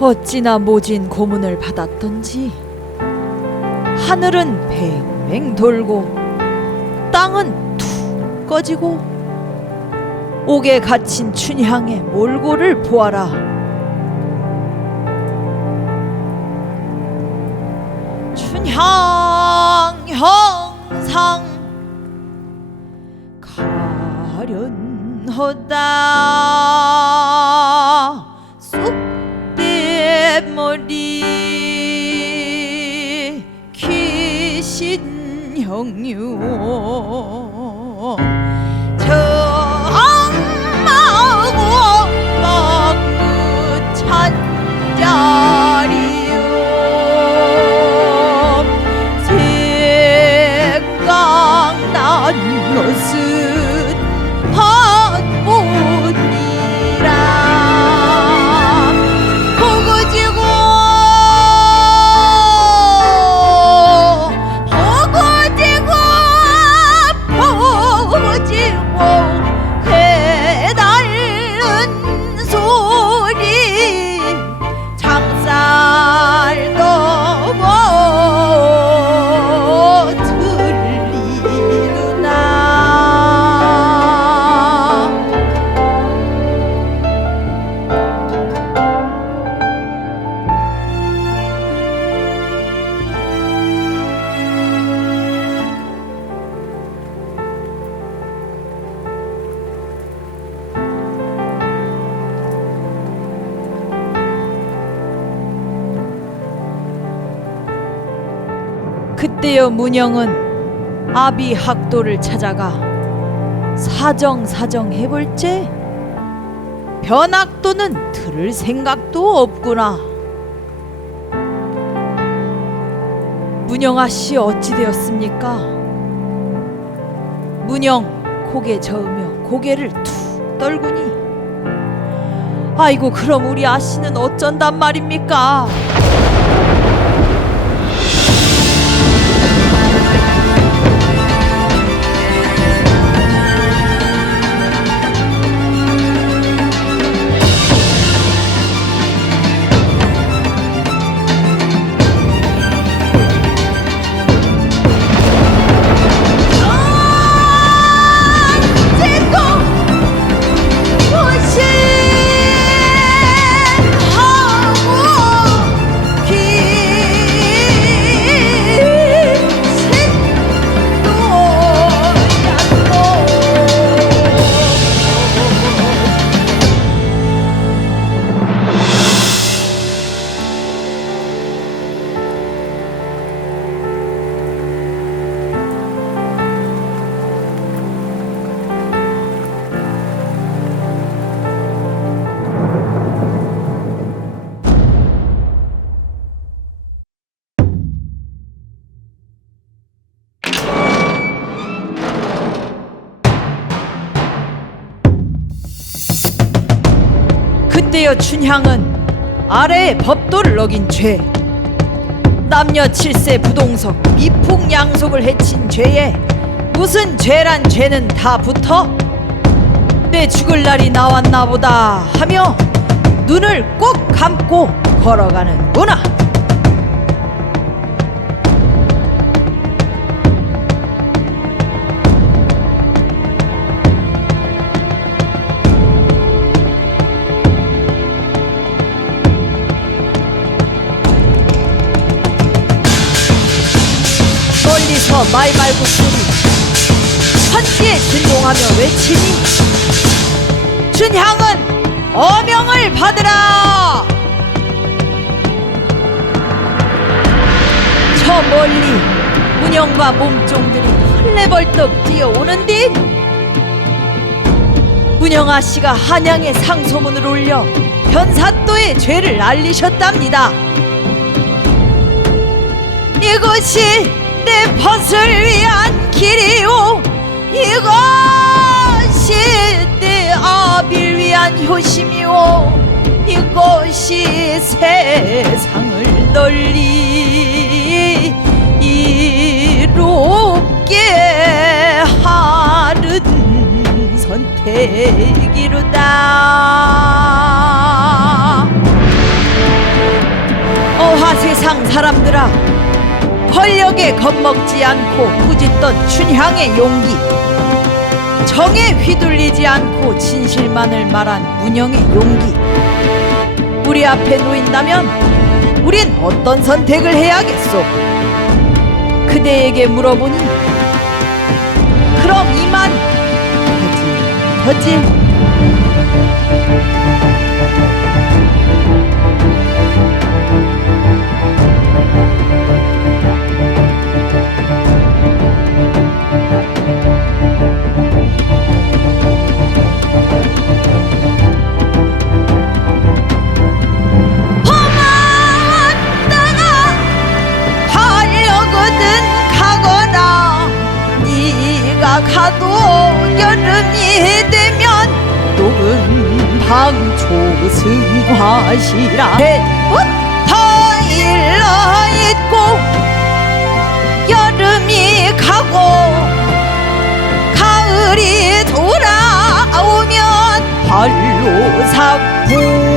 어찌나 모진 고문을 받았던지. 하늘은 뱅뱅 돌고 땅은 툭 꺼지고 옥에 갇힌 춘향의 몰골을 보아라. 춘향 형상 가련하다 쑥대머리 귀신 형유 그때여 문영은 아비 학도를 찾아가 사정 사정 해볼째 변학도는 들을 생각도 없구나. 문영아 씨 어찌 되었습니까? 문영 고개 저으며 고개를 툭 떨구니 아이고 그럼 우리 아씨는 어쩐단 말입니까? 그때여 춘향은 아래의 법도를 어긴 죄. 남녀 칠세 부동석 미풍양속을 해친 죄에 무슨 죄란 죄는 다 붙어? 내 죽을 날이 나왔나 보다 하며 눈을 꼭 감고 걸어가는구나 멀리서 말말고 소리 천지에 진동하며 외치니 춘향은 어명을 받으라. 저 멀리 문영과 몸종들이 헐레벌떡 뛰어오는데 문영아 씨가 한양에 상소문을 올려 변사또의 죄를 알리셨답니다. 이것이 내 벗을 위한 길이요. 이것이 내 아비를 위한 효심이요. 이것이 세상을 널리 이롭게 하는 선택이로다. 세상 사람들아 권력에 겁먹지 않고 꾸짖던 춘향의 용기. 정에 휘둘리지 않고 진실만을 말한 문영의 용기. 우리 앞에 놓인다면 우린 어떤 선택을 해야겠소? 그대에게 물어보니 그럼 이만. 거지 거지 가도 여름이 되면 녹은 방초승화시라 해부터 일러있고 여름이 가고 가을이 돌아오면 발로 잡고